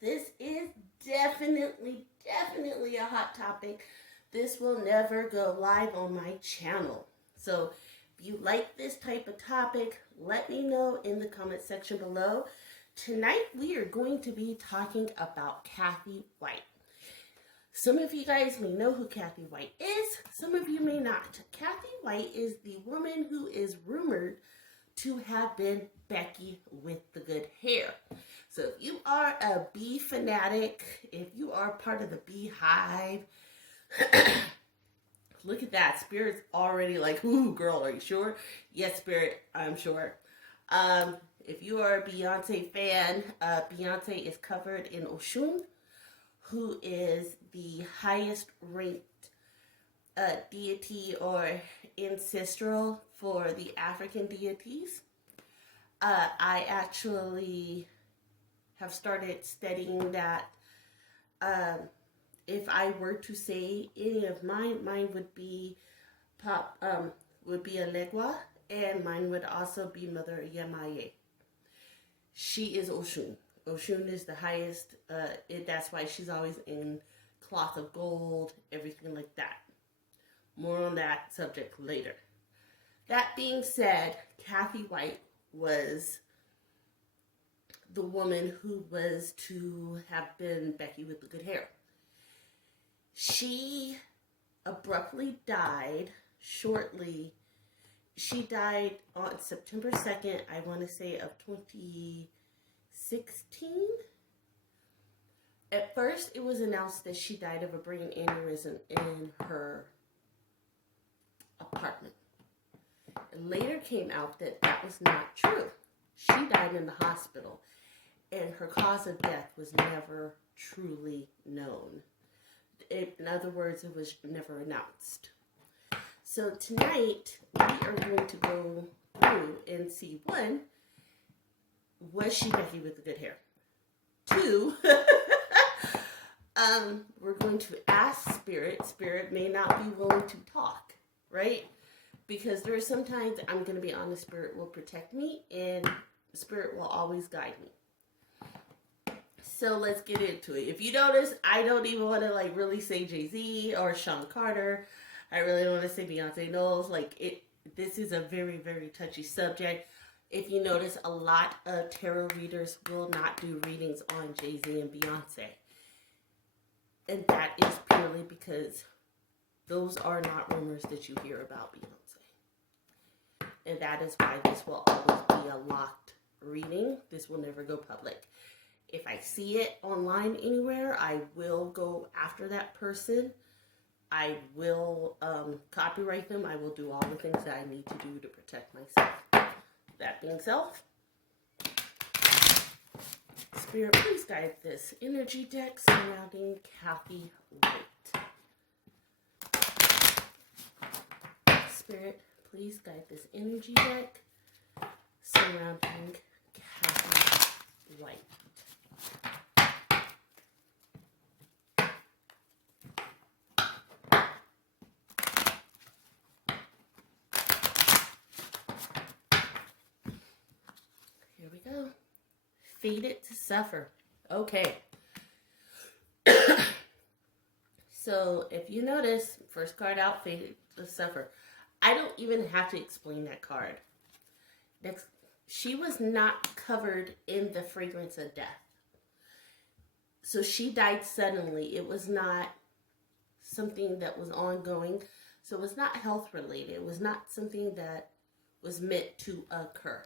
This is definitely a hot topic. This will never go live on my channel. So if you like this type of topic, let me know in the comment section below. Tonight we are going to be talking about Cathy White. Some of you guys may know who Cathy White is. Some of you may not. Cathy White is the woman who is rumored to have been Becky with the good hair. So if you are a bee fanatic, if you are part of the beehive, look at that. Spirit's already like, ooh, girl, are you sure? Yes, Spirit, I'm sure. If you are a Beyonce fan, Beyonce is covered in Oshun, who is the highest ranked deity or ancestral for the African deities. I actually have started studying that. If I were to say any of mine would be ALLEDGED, and mine would also be Mother Yamaye. She is Oshun. Oshun is the highest. That's why she's always in cloth of gold, everything like that. More on that subject later. That being said, Cathy White was the woman who was to have been Becky with the good hair. She abruptly died shortly. She died on September 2nd, I want to say, of 2016. At first, it was announced that she died of a brain aneurysm in her apartment. It later came out that that was not true. She died in the hospital, and her cause of death was never truly known. In other words, it was never announced. So tonight, we are going to go through and see, one, was she Becky with the good hair? Two, we're going to ask Spirit. Spirit may not be willing to talk, right? Because there are sometimes, I'm going to be honest, Spirit will protect me and Spirit will always guide me. So let's get into it. If you notice, I don't even want to like really say Jay-Z or Sean Carter. I really don't want to say Beyonce Knowles. This is a very, very touchy subject. If you notice, a lot of tarot readers will not do readings on Jay-Z and Beyonce. And that is purely because those are not rumors that you hear about Beyonce. And that is why this will always be a locked reading. This will never go public. If I see it online anywhere, I will go after that person. I will copyright them. I will do all the things that I need to do to protect myself. That being said, Spirit, please guide this energy deck surrounding Cathy White. Spirit, please guide this energy deck surrounding Cathy White. Here we go. Fated to suffer. Okay. So if you notice, first card out, fated to suffer. I don't even have to explain that card. Next, she was not covered in the fragrance of death. So she died suddenly. It was not something that was ongoing. So it was not health related. It was not something that was meant to occur.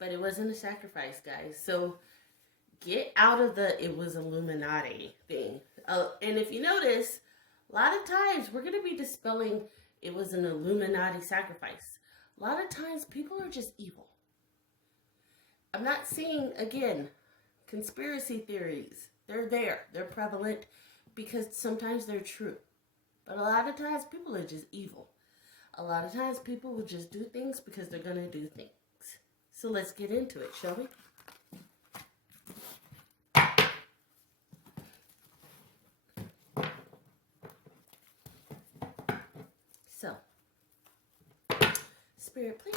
But it wasn't a sacrifice, guys. So get out of the it was Illuminati thing. And if you notice, a lot of times we're going to be dispelling it was an Illuminati sacrifice. A lot of times people are just evil. I'm not saying, again, conspiracy theories. They're there. They're prevalent because sometimes they're true. But a lot of times people are just evil. A lot of times people will just do things because they're going to do things. So let's get into it, shall we? So, Spirit, please.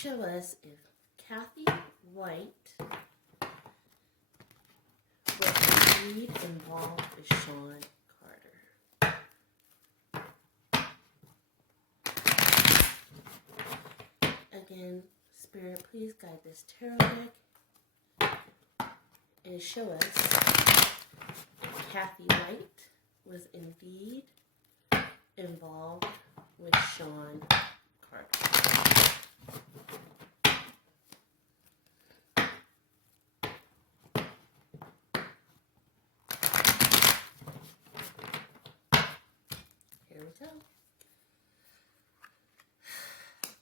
show us if Cathy White was indeed involved with Sean Carter. Again, Spirit, please guide this tarot deck and show us if Cathy White was indeed involved with Sean Carter. Here we go.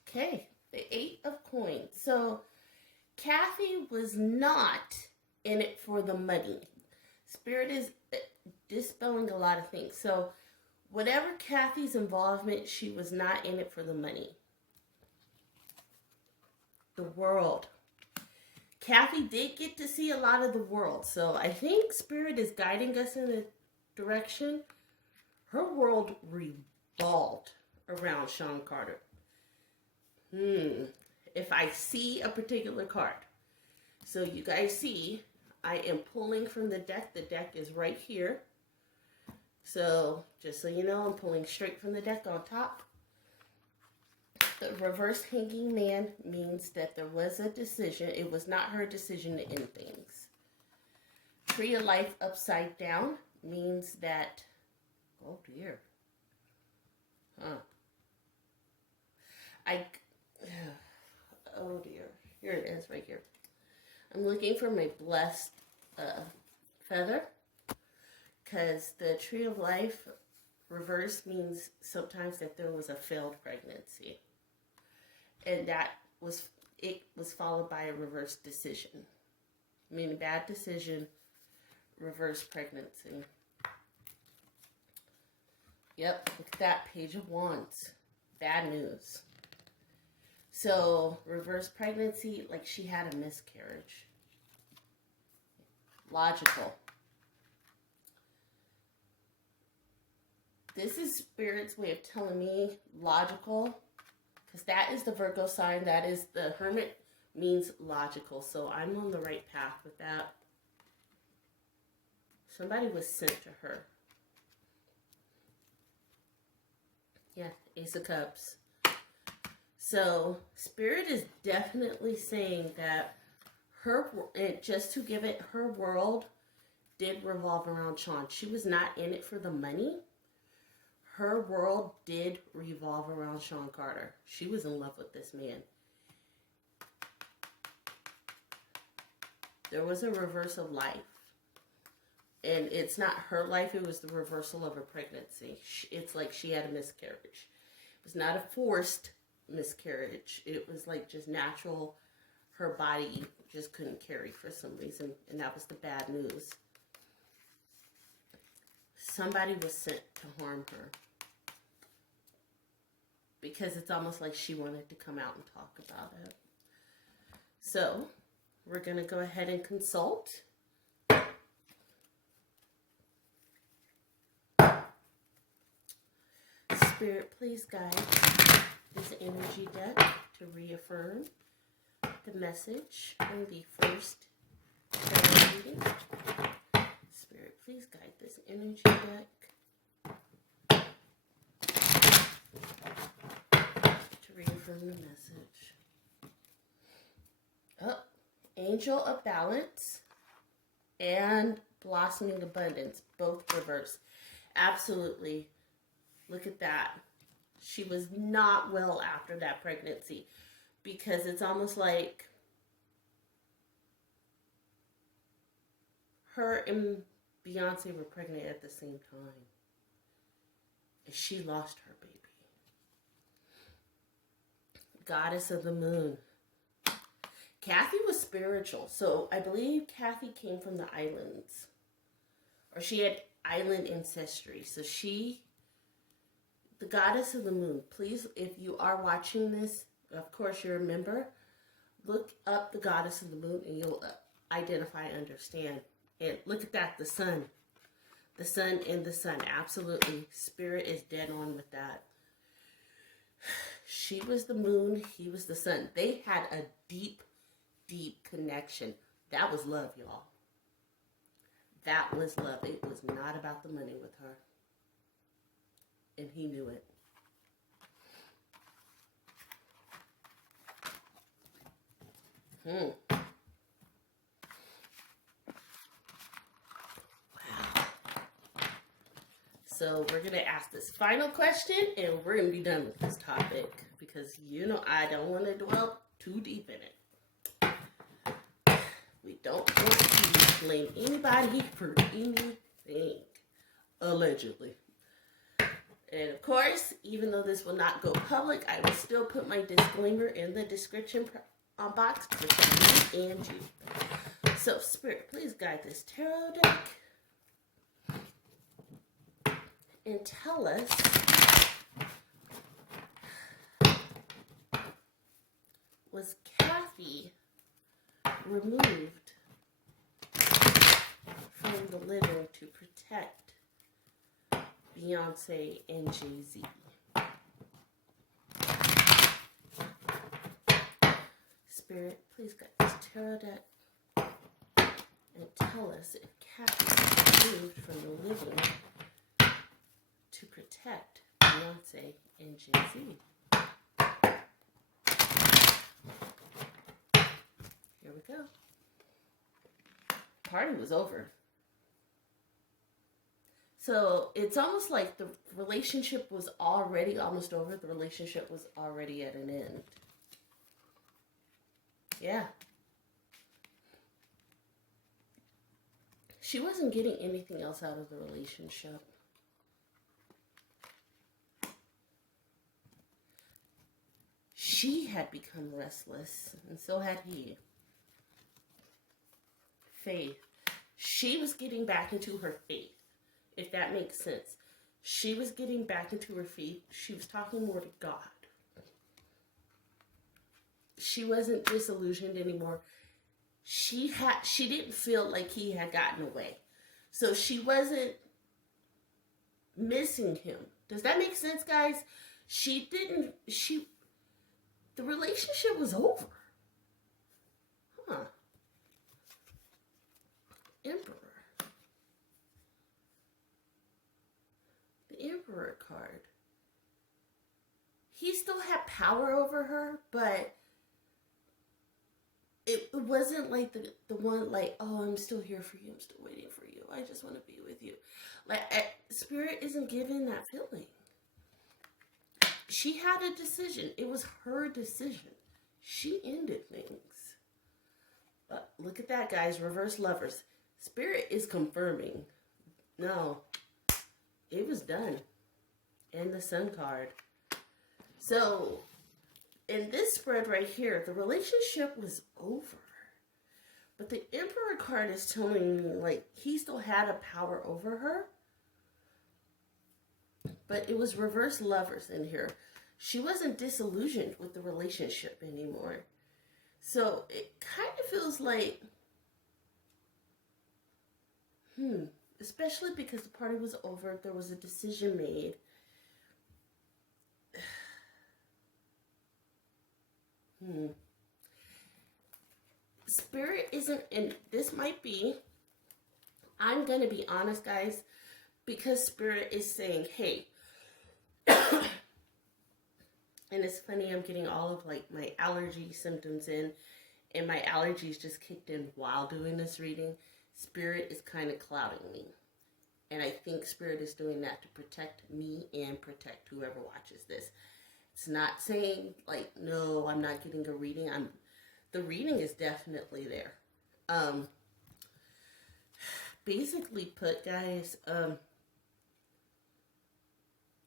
Okay, the 8 of Coins. So, Cathy was not in it for the money. Spirit is dispelling a lot of things. So, whatever Cathy's involvement, she was not in it for the money. The world. Cathy did get to see a lot of the world. So, I think Spirit is guiding us in a direction. Her world revolved around Sean Carter. If I see a particular card. So you guys see, I am pulling from the deck. The deck is right here. So just so you know, I'm pulling straight from the deck on top. The reverse hanging man means that there was a decision. It was not her decision to end things. Tree of Life upside down means that, oh dear. Oh dear. Here it is right here. I'm looking for my blessed feather, because the Tree of Life reverse means sometimes that there was a failed pregnancy, and that was followed by a reverse decision, meaning bad decision, reverse pregnancy. Yep, look at that, Page of Wands, bad news. So, reverse pregnancy, like she had a miscarriage. Logical. This is Spirit's way of telling me logical, because that is the Virgo sign. That is the Hermit, means logical. So, I'm on the right path with that. Somebody was sent to her. Yeah, Ace of Cups. So, Spirit is definitely saying that her, just to give it, her world did revolve around Sean. She was not in it for the money. Her world did revolve around Sean Carter. She was in love with this man. There was a reverse of life. And it's not her life, it was the reversal of her pregnancy. It's like she had a miscarriage. It was not a forced miscarriage. It was like just natural. Her body just couldn't carry for some reason, and that was the bad news. Somebody was sent to harm her, because it's almost like she wanted to come out and talk about it. So we're going to go ahead and consult. Spirit, please guide this energy deck to reaffirm the message in the first tarot reading. Spirit, please guide this energy deck to reaffirm the message. Oh, Angel of Balance and Blossoming Abundance, both reverse. Absolutely. Look at that. She was not well after that pregnancy, because it's almost like her and Beyonce were pregnant at the same time, and she lost her baby. Goddess of the Moon. Cathy was spiritual, so I believe Cathy came from the islands, or she had island ancestry. So the Goddess of the Moon. Please, if you are watching this, of course you're a member, look up the Goddess of the Moon and you'll identify and understand. And look at that, the sun. The sun and the sun, absolutely. Spirit is dead on with that. She was the moon, he was the sun. They had a deep, deep connection. That was love, y'all. That was love. It was not about the money with her. And he knew it. Wow. So we're going to ask this final question, and we're going to be done with this topic. Because, you know, I don't want to dwell too deep in it. We don't want to blame anybody for anything. Allegedly. And of course, even though this will not go public, I will still put my disclaimer in the description box to protect me and you. So, Spirit, please guide this tarot deck. And tell us was Cathy removed from the living to protect Beyonce and Jay-Z? Spirit, please guide this tarot deck and tell us if Cathy was removed from the living to protect Beyonce and Jay-Z. Here we go. Party was over. So it's almost like the relationship was already almost over. The relationship was already at an end. Yeah. She wasn't getting anything else out of the relationship. She had become restless, and so had he. Faith. She was getting back into her faith, if that makes sense. She was getting back into her faith. She was talking more to God. She wasn't disillusioned anymore. She didn't feel like he had gotten away. So she wasn't missing him. Does that make sense, guys? The relationship was over. Huh. Emperor. The Emperor card. He still had power over her, but it wasn't like the one like, oh, I'm still here for you. I'm still waiting for you. I just want to be with you. Like, Spirit isn't giving that feeling. She had a decision. It was her decision. She ended things. Look at that, guys. Reverse lovers. Spirit is confirming. No. It was done. And the Sun card. So, in this spread right here, the relationship was over. But the Emperor card is telling me, like, he still had a power over her. But it was reverse lovers in here. She wasn't disillusioned with the relationship anymore. So it kind of feels like, especially because the party was over, there was a decision made. Spirit isn't, and this might be, I'm going to be honest, guys, because Spirit is saying, hey, and it's funny, I'm getting all of like my allergy symptoms in, and my allergies just kicked in while doing this reading. Spirit is kind of clouding me. And I think Spirit is doing that to protect me and protect whoever watches this. It's not saying like, no, I'm not getting a reading. The reading is definitely there. Basically put, guys, I'm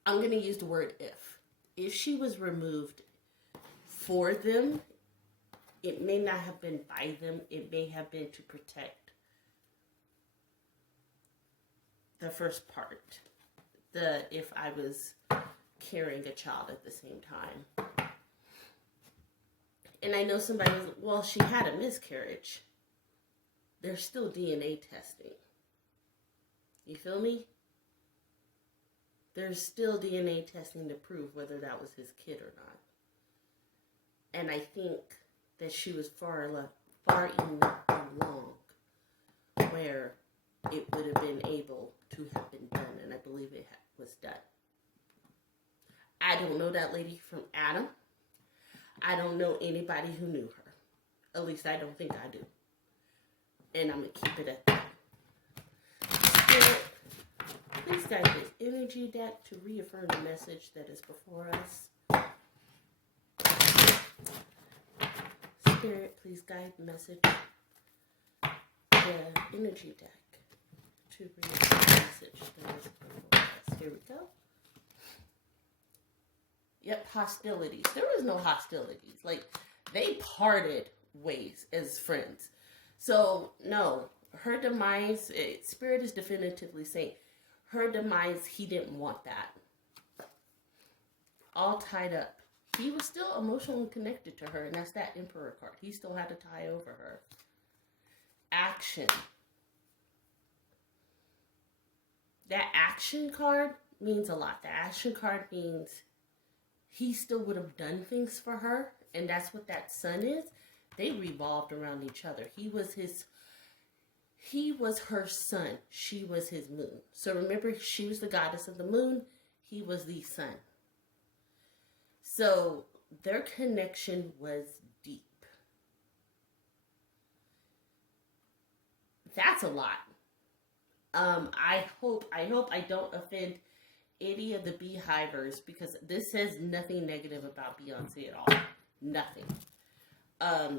going to use the word if. If she was removed for them, it may not have been by them. It may have been to protect the first part. If I was carrying a child at the same time. And I know somebody was, well, she had a miscarriage. There's still DNA testing. You feel me? There's still DNA testing to prove whether that was his kid or not. And I think that she was far enough along where it would have been able to have been done, and I believe it was done. I don't know that lady from Adam. I don't know anybody who knew her. At least I don't think I do. And I'm going to keep it at that. Spirit, please guide this energy deck to reaffirm the message that is before us. Spirit, please guide the message, the energy deck, to reaffirm the message that is before us. Here we go. Yep, hostilities. There was no hostilities. Like, they parted ways as friends. So, no, her demise, Spirit is definitively saying, her demise, he didn't want that. All tied up. He was still emotionally connected to her, and that's that Emperor card. He still had to tie over her. Action. That action card means a lot. The action card means he still would have done things for her, and that's what that sun is. They revolved around each other. He was her sun. She was his moon. So remember, she was the goddess of the moon. He was the sun. So their connection was deep. That's a lot. I hope I don't offend any of the beehivers, because this says nothing negative about Beyonce at all. Nothing. As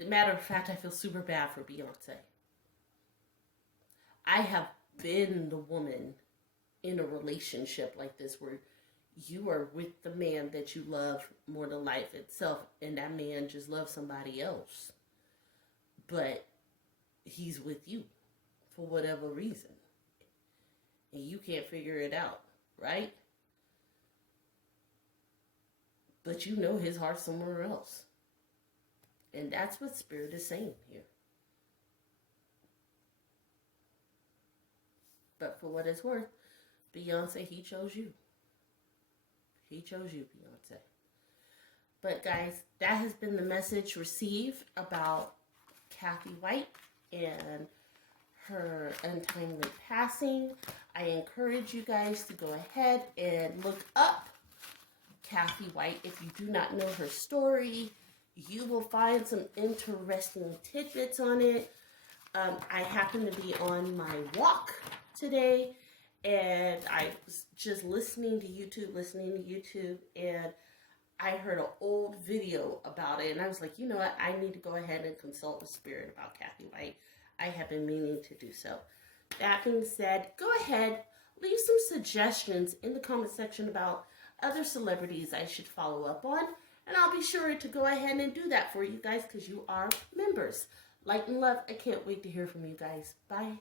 a matter of fact, I feel super bad for Beyonce. I have been the woman in a relationship like this where you are with the man that you love more than life itself, and that man just loves somebody else. But he's with you for whatever reason. And you can't figure it out, right? But you know his heart's somewhere else. And that's what Spirit is saying here. But for what it's worth, Beyonce, he chose you. He chose you, Beyonce. But guys, that has been the message received about Cathy White and her untimely passing. I encourage you guys to go ahead and look up Cathy White. If you do not know her story, you will find some interesting tidbits on it. I happen to be on my walk today, and I was just listening to YouTube, and I heard an old video about it, and I was like, you know what, I need to go ahead and consult with Spirit about Cathy White. I have been meaning to do so. That being said, go ahead, leave some suggestions in the comment section about other celebrities I should follow up on, and I'll be sure to go ahead and do that for you guys, because you are members. Light and love. I can't wait to hear from you guys. Bye.